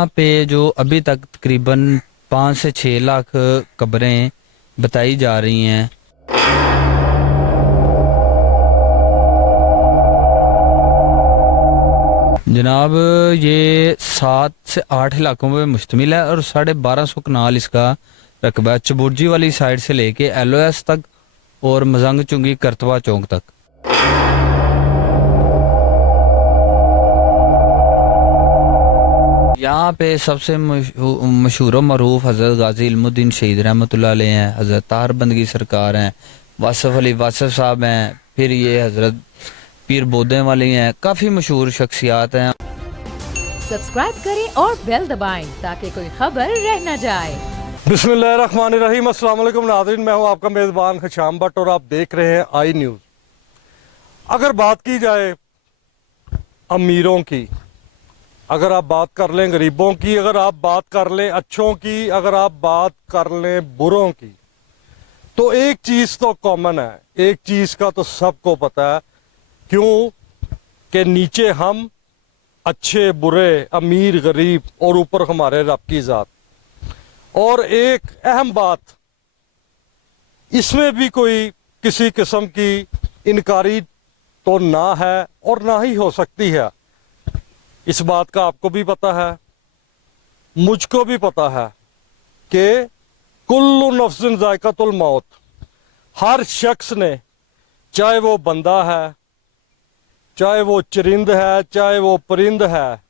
यहाँ पे जो अभी तक तकरीबन 5 से 6 लाख कब्रें बताई जा रही हैं। जनाब ये 7 से 8 इलाकों में मुश्तमिल है और 1250 कनाल इसका रकबा है, चबुर्जी वाली साइड से लेके LOS तक और मजंग चुंगी करतवा चौक तक। यहाँ पे सबसे मशहूर और मरूफ हज़रत गाजी इल्मुद्दीन शहीद रहमतुल्लाह अलैह हैं, हज़रत तार बंदगी सरकार हैं, वासफ अली वासफ साहब हैं, फिर ये हज़रत पीर बोदे वाली हैं, काफ़ी मशहूर शख्सियात हैं। सब्सक्राइब करें और बेल दबाएं ताकि कोई खबर रह न जाए। बिस्मिल्लाहिर्रहमानिर्रहीम। अस्सलाम वालेकुम नाज़रीन, मैं हूँ आपका मेज़बान खशाम भट्ट और आप देख रहे हैं आई न्यूज़। अगर बात की जाए अमीरों की, अगर आप बात कर लें गरीबों की, अगर आप बात कर लें अच्छों की, अगर आप बात कर लें बुरों की, तो एक चीज़ तो कॉमन है, एक चीज़ का तो सबको पता है, क्यों कि नीचे हम अच्छे बुरे, अमीर गरीब और ऊपर हमारे रब की ज़ात। और एक अहम बात, इसमें भी कोई किसी किस्म की इनकारी तो ना है और ना ही हो सकती है। इस बात का आपको भी पता है, मुझको भी पता है कि कुल्लु नफ्सिन ज़ायक़तुल मौत, हर शख्स ने, चाहे वो बंदा है, चाहे वो चरिंद है, चाहे वो परिंद है,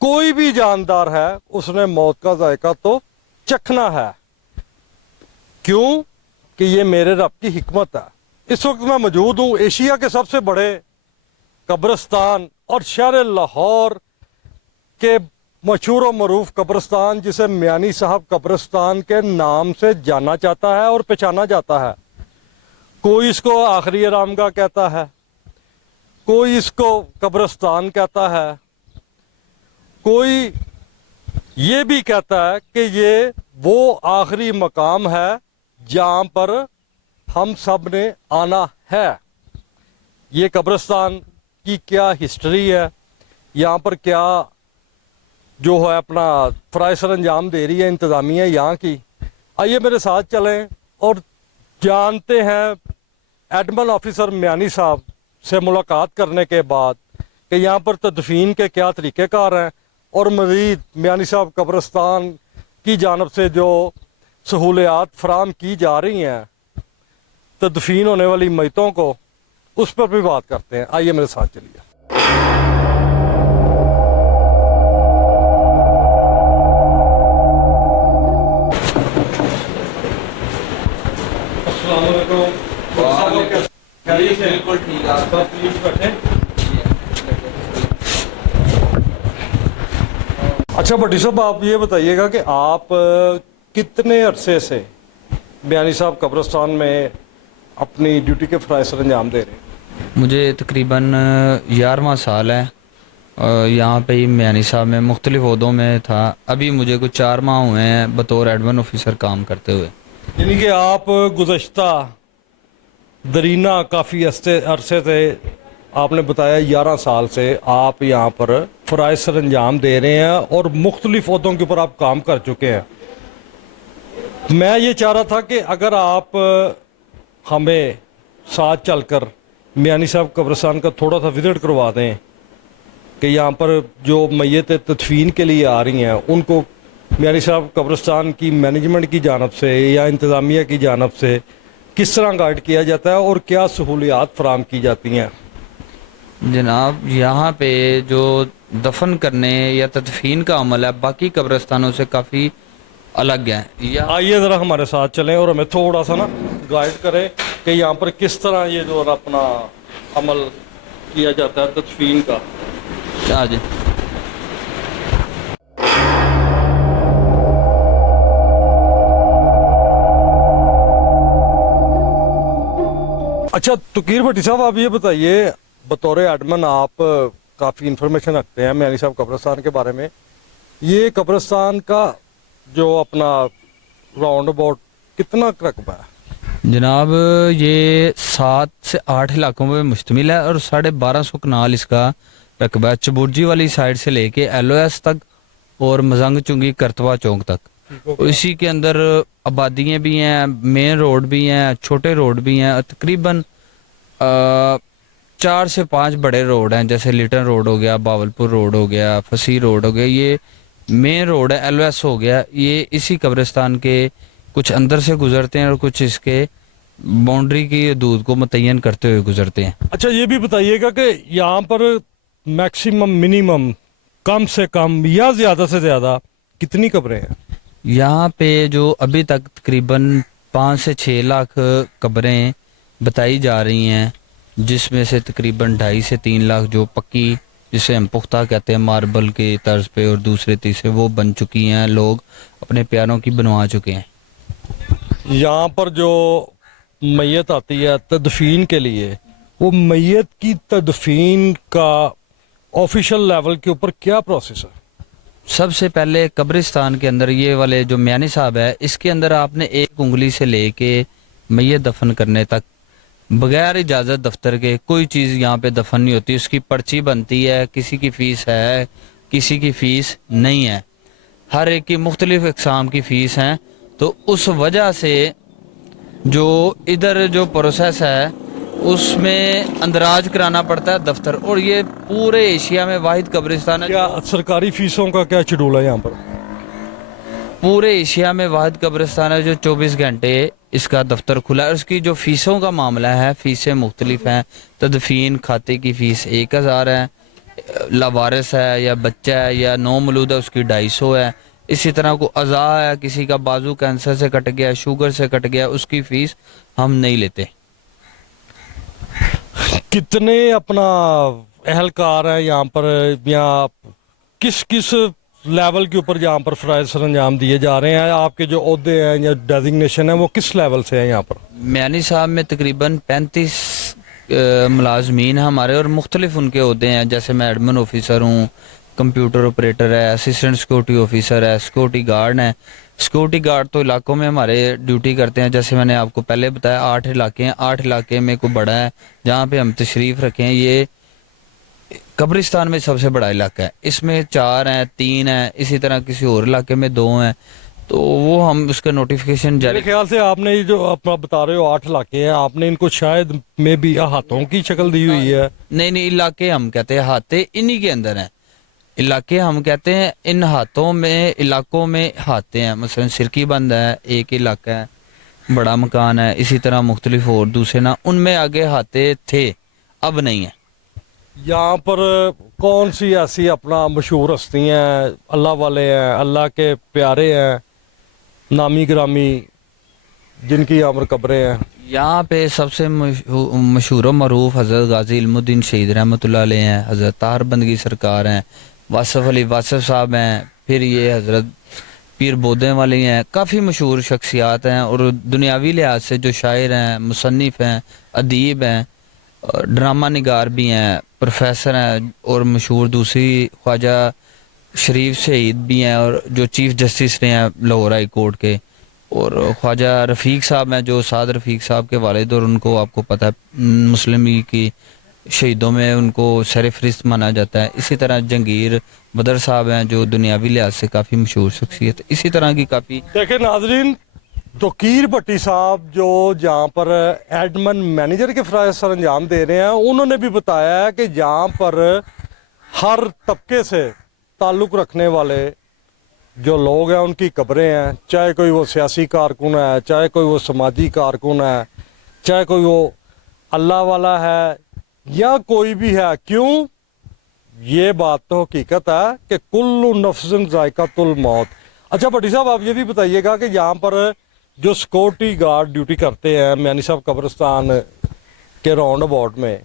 कोई भी जानदार है, उसने मौत का जायका तो चखना है। क्यों कि ये मेरे रब की हिकमत है। इस वक्त मैं मौजूद हूँ एशिया के सबसे बड़े कब्रिस्तान और शहर लाहौर के मशहूर और मरूफ कब्रिस्तान, जिसे मियानी साहब कब्रिस्तान के नाम से जाना जाता है और पहचाना जाता है। कोई इसको आखिरी आरामगाह कहता है, कोई इसको कब्रिस्तान कहता है, कोई ये भी कहता है कि ये वो आखिरी मकाम है जहाँ पर हम सब ने आना है। ये कब्रिस्तान की क्या हिस्ट्री है, यहाँ पर क्या जो है अपना फ़राइज़ सर अंजाम दे रही है इंतज़ामिया यहाँ की, आइए मेरे साथ चलें और जानते हैं एडमिन ऑफिसर मियानी साहब से मुलाकात करने के बाद कि यहाँ पर तदफीन के क्या तरीक़ेकार हैं और मज़ीद मियानी साहब कब्रिस्तान की जानब से जो सहूलियात फराम की जा रही हैं तदफीन होने वाली मैतों को, उस पर भी बात करते हैं। आइए मेरे साथ चलिए। अस्सलाम वालेकुम। बिल्कुल ठीक है, प्लीज बैठें। अच्छा भट्टी साहब, आप ये बताइएगा कि आप कितने अरसे से मियानी साहब कब्रिस्तान में अपनी ड्यूटी के फ़राइज़ सर अंजाम दे रहे हैं? मुझे तकरीबन 11वां साल है और यहाँ पे ही मियानी साहब में मुख्तलिफ ओहदों में था। अभी मुझे कुछ 4 माह हुए हैं बतौर एडमिन ऑफिसर काम करते हुए। यानी कि आप गुज़श्ता दरीना काफ़ी अरसे से, आपने बताया 11 साल से आप यहाँ पर फ़राइज़ सर अंजाम दे रहे हैं और मुख्तलिफ ओहदों के ऊपर आप काम कर चुके हैं। मैं ये चाह रहा था कि अगर आप हमें साथ चलकर मियानी साहब कब्रिस्तान का थोड़ा सा विज़िट करवा दें कि यहाँ पर जो मैयत तदफीन के लिए आ रही हैं उनको मियानी साहब कब्रिस्तान की मैनेजमेंट की जानब से या इंतज़ामिया की जानब से किस तरह गाइड किया जाता है और क्या सहूलियात फराम की जाती हैं। जनाब यहाँ पे जो दफन करने या तदफीन का अमल है बाकी कब्रिस्तानों से काफ़ी अलग है। आइए ज़रा हमारे साथ चलें और हमें थोड़ा सा ना गाइड करें कि यहाँ पर किस तरह ये जो अपना अमल किया जाता है तदफीन का। आ जाए। अच्छा तुकीर भट्टी साहब, आप ये बताइए, बतौर एडमिन आप काफ़ी इंफॉर्मेशन रखते हैं मियानी साहब कब्रिस्तान के बारे में। ये कब्रिस्तान का जो अपना राउंड अबाउट कितना रकबा है? जनाब ये 7 से 8 इलाकों में मुश्तमिल है और 1250 कनाल इसका रकबा है, चबुर्जी वाली साइड से लेके LOS तक और मजंग चुंगी करतवा चौक तक। इसी के अंदर आबादियाँ भी हैं, मेन रोड भी हैं, छोटे रोड भी हैं। तकरीबन 4 से 5 बड़े रोड हैं, जैसे लिटन रोड हो गया, बावलपुर रोड हो गया, फसी रोड हो गया। ये मेन रोड है, LOS हो गया। ये इसी कब्रिस्तान के कुछ अंदर से गुजरते हैं और कुछ इसके बाउंड्री की हदूद को मुतय्यन करते हुए गुजरते हैं। अच्छा, ये भी बताइएगा कि यहाँ पर मैक्सिमम मिनिमम कम से कम या ज़्यादा से ज़्यादा कितनी कब्रें हैं? यहाँ पे जो अभी तक तकरीबन 5 से 6 लाख कब्रें बताई जा रही हैं, जिसमें से तकरीबन 2.5 से 3 लाख जो पक्की, जिसे हम पुख्ता कहते हैं मार्बल के तर्ज पे, और दूसरे तीसरे वो बन चुकी हैं, लोग अपने प्यारों की बनवा चुके हैं। यहाँ पर जो मैयत आती है तदफीन के लिए, वो मैयत की तदफीन का ऑफिशियल लेवल के ऊपर क्या प्रोसेस है? सबसे पहले कब्रिस्तान के अंदर ये वाले जो म्यानी साहब है, इसके अंदर आपने एक उंगली से लेके मैयत दफन करने तक बगैर इजाज़त दफ्तर के कोई चीज़ यहाँ पे दफन नहीं होती। उसकी पर्ची बनती है, किसी की फ़ीस है, किसी की फ़ीस नहीं है, हर एक की मुख्तलिफ इकसाम की फ़ीस हैं। तो उस वजह से जो इधर जो प्रोसेस है उसमें अंदराज कराना पड़ता है दफ्तर। और ये पूरे एशिया में वाहिद कब्रिस्तान है। क्या सरकारी फीसों का क्या शेड्यूल है यहाँ पर? पूरे एशिया में वाहिद कब्रिस्तान है जो 24 घंटे इसका दफ्तर खुला है। उसकी जो फीसों का मामला है, फीसें मुख्तलिफ हैं। तदफीन खाते की फ़ीस 1000 है, लावारिस है या बच्चा है या नौमौलूद है उसकी 250 है। इसी तरह को अज़ा है, किसी का बाजू कैंसर से कट गया, शुगर से कट गया, उसकी फ़ीस हम नहीं लेते। कितने अपना एहलकार हैं यहाँ पर, या किस किस लेवल के ऊपर यहाँ पर फ़राइज़ सर अंजाम दिए जा रहे हैं? आपके जो ओहदे हैं या डेजिग्नेशन है वो किस लेवल से है यहाँ पर? म्यानी साहब में तकरीबन 35 मुलाजमीन हैं हमारे, और मुख्तलिफ उनके ओहदे हैं। जैसे मैं एडमिन ऑफिसर हूँ, कंप्यूटर ऑपरेटर है, असिस्टेंट सिक्योरिटी ऑफिसर है, सिक्योरिटी गार्ड है। सिक्योरिटी गार्ड तो इलाकों में हमारे ड्यूटी करते हैं। जैसे मैंने आपको पहले बताया 8 इलाके हैं, 8 इलाके में कोई बड़ा है जहाँ पे हम तशरीफ़ रखें। ये कब्रिस्तान में सबसे बड़ा इलाका है, इसमें 4 हैं, 3 हैं, इसी तरह किसी और इलाके में 2 हैं। तो वो हम उसका नोटिफिकेशन जारी। मेरे ख्याल से आपने ये जो अपना बता रहे हो 8 इलाके हैं, आपने इनको शायद में भी हाथों की शक्ल दी हुई है। नहीं, इलाके हम कहते हैं हाथे इन्हीं के अंदर हैं। इलाके हम कहते हैं इन हाथों में, इलाकों में हाथे हैं। मसलन सिरकी बंद है, एक इलाका है, बड़ा मकान है, इसी तरह मुख्तलिफ और दूसरे ना, उनमें आगे हाथे थे, अब नहीं है। यहाँ पर कौन सी ऐसी अपना मशहूर हस्ती हैं, अल्लाह वाले हैं, अल्लाह के प्यारे हैं, नामी ग्रामी, जिनकी यहाँ पर कब्रें हैं? यहाँ पे सबसे मशहूर और मरूफ हज़रत गाजी इल्मुद्दीन शहीद रहमतुल्लाह अलैह हैं, हज़रत ताहर बंदगी सरकार हैं, वासफ अली वासफ साहब हैं, फिर ये हज़रत पीर बोदे वाले हैं। काफ़ी मशहूर शख्सियात हैं, और दुनियावी लिहाज से जो शायर हैं, मुसन्निफ़ हैं, अदीब हैं, ड्रामा निगार भी हैं, प्रोफेसर हैं, और मशहूर दूसरी ख्वाजा शरीफ शहीद भी हैं, और जो चीफ़ जस्टिस रहे हैं लाहौर हाई कोर्ट के। और ख्वाजा रफ़ीक साहब हैं जो साद रफ़ीक साहब के वालिद, और उनको आपको पता है मुस्लिम लीग की शहीदों में उनको सरफ़हरिस्त माना जाता है। इसी तरह जंगीर बदर साहब हैं जो दुनियावी लिहाज से काफ़ी मशहूर शख्सियत। इसी तरह की काफ़ी। देखें नाजरीन, तोकीर भट्टी साहब जो जहाँ पर एडमिन मैनेजर के फ़राइज़ सर अंजाम दे रहे हैं, उन्होंने भी बताया है कि जहाँ पर हर तबके से ताल्लुक़ रखने वाले जो लोग हैं उनकी कब्रें हैं, चाहे कोई वो सियासी कारकुन है, चाहे कोई वो समाजी कारकुन है, चाहे कोई वो अल्लाह वाला है, या कोई भी है। क्यों? ये बात तो हकीकत है कि कुल्लु नफ्सिन ज़ायक़ातुल मौत। अच्छा भट्टी साहब, आप ये भी बताइएगा कि यहाँ पर जो सिक्योरिटी गार्ड ड्यूटी करते हैं म्यानी साहब कब्रिस्तान के राउंड अबाउट में,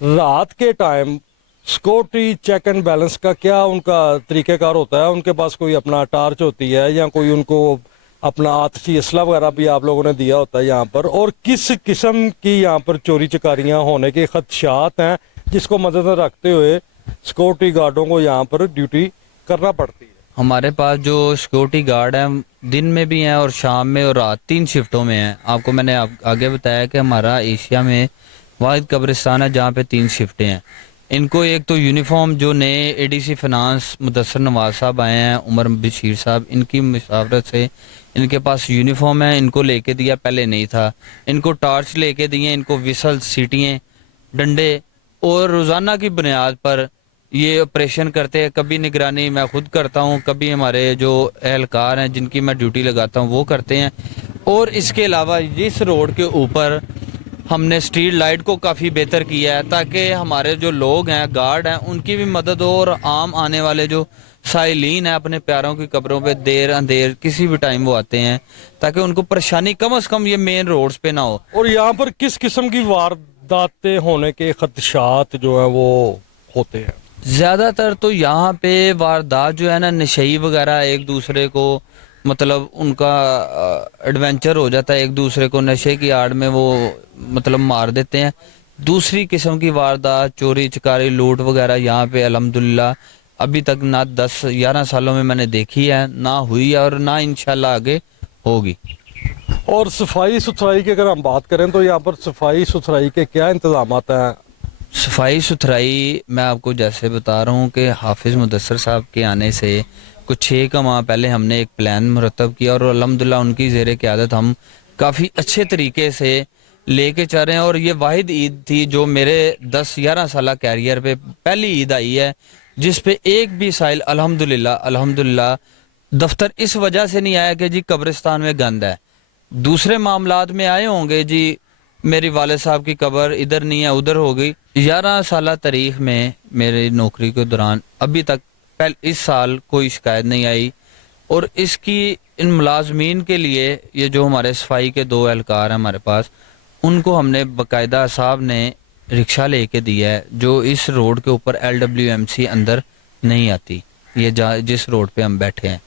रात के time security check and balance का क्या उनका तरीक़ेकार होता है? उनके पास कोई अपना टार्च होती है, या कोई उनको अपना आतिशी असला वगैरह भी आप लोगों ने दिया होता है यहाँ पर? और किस किस्म की यहाँ पर चोरी चकारियाँ होने के खदशात हैं जिसको मद्देनज़र रखते हुए सिक्योरिटी गार्डों को यहाँ पर ड्यूटी करना पड़ती है? हमारे पास जो सिक्योरिटी गार्ड हैं दिन में भी हैं और शाम में और रात, 3 शिफ्टों में हैं। आपको मैंने आगे बताया कि हमारा एशिया में वाहिद कब्रिस्तान है जहाँ पे 3 शिफ्टें हैं। ان کو ایک تو یونیفارم جو نئے ADC فنانس مدثر نواز صاحب آئے ہیں, عمر بشیر صاحب, ان کی مشاورت سے ان کے پاس یونیفارم ہے, ان کو لے کے دیا, پہلے نہیں تھا. ان کو ٹارچ لے کے دیے, ان کو وسل, سیٹیاں, ڈنڈے, اور روزانہ کی بنیاد پر یہ آپریشن کرتے ہیں. کبھی نگرانی میں خود کرتا ہوں, کبھی ہمارے جو اہلکار ہیں جن کی میں ڈیوٹی لگاتا ہوں وہ کرتے ہیں. اور اس کے علاوہ اس روڈ کے اوپر ہم نے اسٹریٹ لائٹ کو کافی بہتر کیا ہے تاکہ ہمارے جو لوگ ہیں, گارڈ ہیں, ان کی بھی مدد ہو, اور عام آنے والے جو سائلین ہیں اپنے پیاروں کی قبروں پہ دیر اندیر کسی بھی ٹائم وہ آتے ہیں تاکہ ان کو پریشانی کم از کم یہ مین روڈز پہ نہ ہو. اور یہاں پر کس قسم کی وارداتیں ہونے کے خدشات جو ہیں وہ ہوتے ہیں؟ زیادہ تر تو یہاں پہ واردات جو ہے نا, نشئی وغیرہ ایک دوسرے کو, مطلب ان کا ایڈونچر ہو جاتا ہے, ایک دوسرے کو نشے کی آڑ میں وہ مطلب مار دیتے ہیں. دوسری قسم کی واردات, چوری چکاری, لوٹ وغیرہ یہاں پہ الحمدللہ ابھی تک نہ 10-11 سالوں میں میں نے دیکھی ہے, نہ ہوئی ہے, اور نہ انشاءاللہ آگے ہوگی. اور صفائی ستھرائی کی اگر ہم بات کریں تو یہاں پر صفائی ستھرائی کے کیا انتظامات ہیں؟ صفائی ستھرائی میں آپ کو جیسے بتا رہا ہوں کہ حافظ مدثر صاحب کے آنے سے کچھ 6 ماہ پہلے ہم نے ایک پلان مرتب کیا, اور الحمدللہ ان کی زیر قیادت ہم کافی اچھے طریقے سے لے کے چل رہے ہیں. اور یہ واحد عید تھی جو میرے 10-11 سالہ کیریئر پہ پہلی عید آئی ہے جس پہ ایک بھی سائل الحمدللہ دفتر اس وجہ سے نہیں آیا کہ جی قبرستان میں گند ہے. دوسرے معاملات میں آئے ہوں گے, جی میری والد صاحب کی قبر ادھر نہیں ہے ادھر ہو گئی. 11 سالہ تاریخ میں میری نوکری کے دوران ابھی تک اس سال کوئی شکایت نہیں آئی. اور اس کی ان ملازمین کے لیے یہ جو ہمارے صفائی کے 2 اہلکار ہیں ہمارے پاس, ان کو ہم نے باقاعدہ صاحب نے رکشہ لے کے دیا ہے جو اس روڈ کے اوپر LWMC اندر نہیں آتی, یہ جس روڈ پہ ہم بیٹھے ہیں.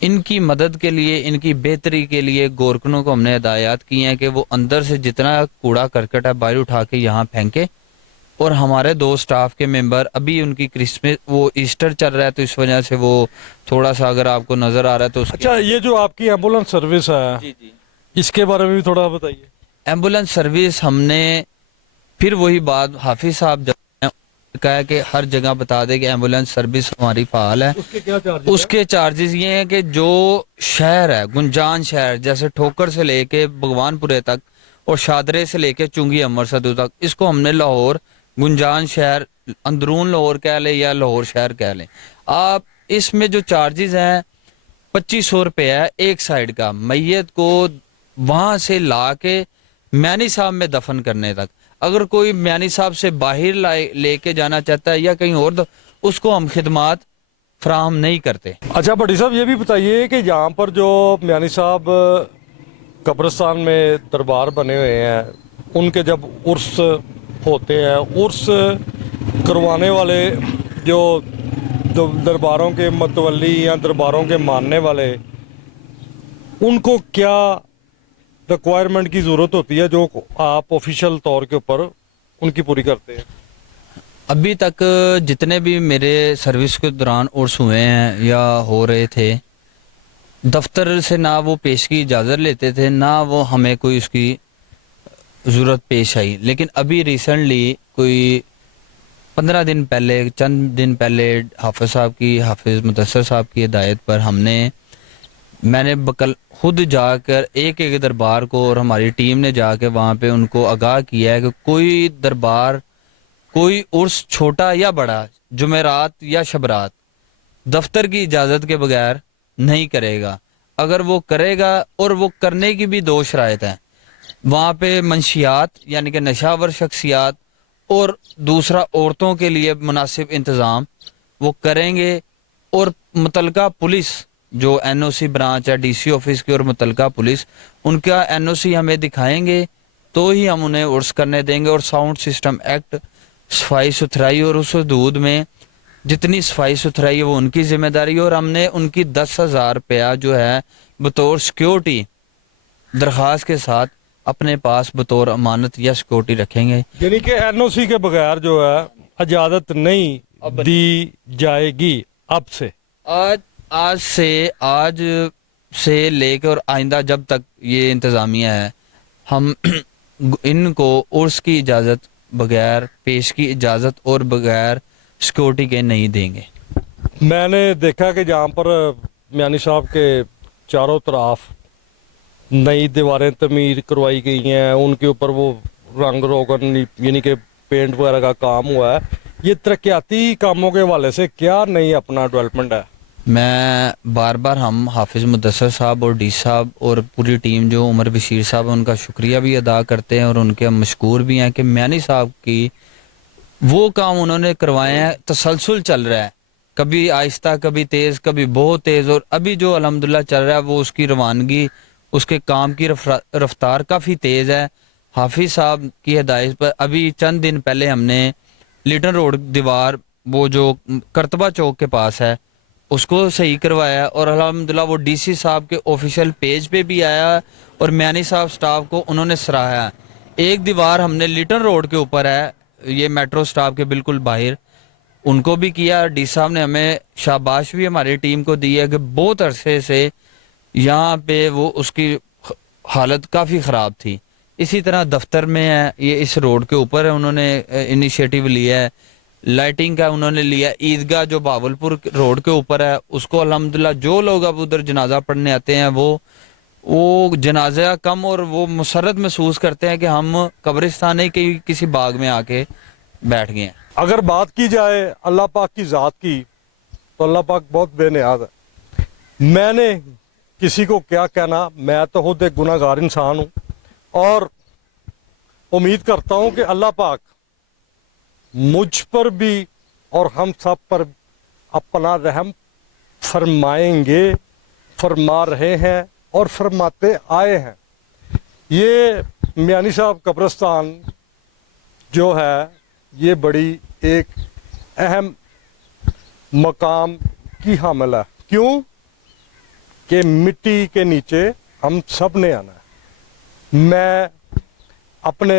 ان کی مدد کے لیے, ان کی بہتری کے لیے گورکنوں کو ہم نے ہدایات کی ہیں کہ وہ اندر سے جتنا کوڑا کرکٹ ہے باہر اٹھا کے یہاں پھینکے. اور ہمارے 2 سٹاف کے ممبر, ابھی ان کی کرسمس وہ ایسٹر چل رہا ہے تو اس وجہ سے وہ تھوڑا سا اگر آپ کو نظر آ رہا ہے تو اچھا, یہ جو آپ کی ایمبولینس سروس ہے جی جی اس کے بارے میں بھی تھوڑا بتائیے. ایمبولینس سروس ہم نے پھر وہی بات حافظ صاحب جب کہا کہ ہر جگہ بتا دے کہ ایمبولینس سروس ہماری فعال ہے. اس کے کیا چارجز؟ اس کے چارجز یہ ہیں کہ جو شہر ہے, گنجان شہر, جیسے ٹھوکر سے لے کے بھگوان پورے تک اور شادرے سے لے کے چنگی امر سدو تک, اس کو ہم نے لاہور گنجان شہر, اندرون لاہور کہہ لیں یا لاہور شہر کہہ لیں آپ, اس میں جو چارجز ہیں 2500 روپے ہے ایک سائیڈ کا, میت کو وہاں سے لا کے میانی صاحب میں دفن کرنے تک. اگر کوئی میانی صاحب سے باہر لے کے جانا چاہتا ہے یا کہیں اور اس کو ہم خدمات فراہم نہیں کرتے. اچھا بھٹی صاحب, یہ بھی بتائیے کہ یہاں پر جو میانی صاحب قبرستان میں دربار بنے ہوئے ہیں, ان کے جب عرس ہوتے ہیں, عرس کروانے والے جو درباروں کے متولی یا درباروں کے ماننے والے, ان کو کیا ریکوائرمنٹ کی ضرورت ہوتی ہے جو آپ آفیشیل طور کے اوپر ان کی پوری کرتے ہیں؟ ابھی تک جتنے بھی میرے سروس کے دوران عرس ہوئے ہیں یا ہو رہے تھے, دفتر سے نہ وہ پیش کی اجازت لیتے تھے نہ وہ ہمیں کوئی اس کی ضرورت پیش آئی. لیکن ابھی ریسنٹلی کوئی 15 دن پہلے, چند دن پہلے حافظ مدثر صاحب کی ہدایت پر میں نے خود جا کر ایک دربار کو, اور ہماری ٹیم نے جا کے وہاں پہ ان کو آگاہ کیا ہے کہ کوئی دربار, کوئی عرس چھوٹا یا بڑا, جمعرات یا شبرات, دفتر کی اجازت کے بغیر نہیں کرے گا. اگر وہ کرے گا, اور وہ کرنے کی بھی 2 شرائط ہیں, وہاں پہ منشیات یعنی کہ نشاور شخصیات, اور دوسرا عورتوں کے لیے مناسب انتظام وہ کریں گے. اور متعلقہ پولیس جو NOC برانچ ہے DC آفس کی, اور متعلقہ پولیس ان کا NOC ہمیں دکھائیں گے تو ہی ہم انہیں عرس کرنے دیں گے. اور ساؤنڈ سسٹم ایکٹ, صفائی ستھرائی اور اس حدود میں جتنی صفائی ستھرائی ہے وہ ان کی ذمہ داری ہے. اور ہم نے ان کی 10,000 روپیہ جو ہے بطور سیکیورٹی درخواست کے ساتھ اپنے پاس بطور امانت یا سیکورٹی رکھیں گے. یعنی کہ NOC کے بغیر جو ہے اجازت نہیں دی جائے گی اب سے, آج سے لے کے اور آئندہ جب تک یہ انتظامیہ ہے, ہم ان کو عرس کی اجازت बगैर पेश की इजाज़त और बगैर सिक्योरिटी के नहीं देंगे। मैंने देखा कि जहाँ पर मियानी साहब के चारों तरफ नई दीवारें तमीर करवाई गई हैं, उनके ऊपर वो रंग रोगन यानी कि पेंट वगैरह का काम हुआ है, ये तरक्याती कामों के हवाले से क्या नई अपना डेवलपमेंट है? मैं बार बार हम हाफिज़ मुदस्सर साहब और डी साहब और पूरी टीम जो उमर बशीर साहब है उनका शुक्रिया भी अदा करते हैं और उनके हम मशकूर भी हैं कि मियानी साहब की वो काम उन्होंने करवाए हैं, तसलसल चल रहा है, कभी आहिस्ता कभी तेज़ कभी बहुत तेज़, और अभी जो अल्हम्दुलिल्लाह चल रहा है वो उसकी रवानगी उसके काम की रफ्तार काफ़ी तेज़ है। हाफिज़ साहब की हिदायत पर अभी चंद दिन पहले हमने लिटन रोड दीवार वो जो करतबा चौक के पास है उसको सही करवाया और अल्हम्दुलिल्लाह वो डीसी साहब के ऑफिशियल पेज पे भी आया और मियानी साहब स्टाफ को उन्होंने सराहा। एक दीवार हमने लिटन रोड के ऊपर है, ये मेट्रो स्टाफ के बिल्कुल बाहर, उनको भी किया। डी साहब ने हमें शाबाश भी हमारी टीम को दी है कि बहुत अरसे से यहाँ पे वो उसकी हालत काफ़ी ख़राब थी। इसी तरह दफ्तर में है, ये इस रोड के ऊपर है, उन्होंने इनिशिएटिव लिया है। लाइटिंग का उन्होंने लिया। ईदगाह जो बावलपुर रोड के ऊपर है उसको अल्हम्दुलिल्लाह जो लोग अब उधर जनाजा पढ़ने आते हैं वो जनाजा कम और वो मुसरत महसूस करते हैं कि हम कब्रिस्तान ही किसी बाग में आके बैठ गए हैं। अगर बात की जाए अल्लाह पाक की ज़ात की तो अल्लाह पाक बहुत बेनियाज है। मैंने किसी को क्या कहना, मैं तो खुद एक गुनाहगार इंसान हूँ और उम्मीद करता हूँ कि अल्लाह पाक मुझ पर भी और हम सब पर अपना रहम फरमाएंगे, फरमा रहे हैं और फरमाते आए हैं। ये मियानी साहब कब्रिस्तान जो है ये बड़ी एक अहम मकाम की हामिल है। क्यों कि मिट्टी के नीचे हम सब ने आना है। मैं अपने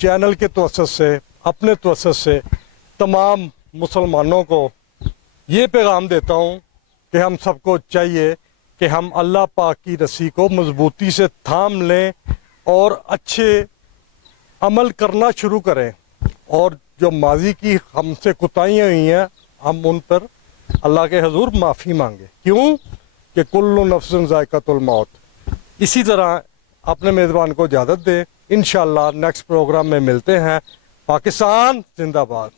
चैनल के तवस्सुस से, अपने तवस्सुस से तमाम मुसलमानों को ये पैगाम देता हूँ कि हम सबको चाहिए कि हम अल्लाह पाक की रस्सी को मजबूती से थाम लें और अच्छे अमल करना शुरू करें और जो माजी की हमसे कोताहियाँ हुई हैं हम उन पर अल्लाह के हजूर माफ़ी मांगे। क्यों कि कुल्लु नफ्सिन ज़ायक़तुल मौत। इसी तरह अपने मेज़बान को इजाज़त दें। इंशाअल्लाह नेक्स्ट प्रोग्राम में मिलते हैं। पाकिस्तान जिंदाबाद।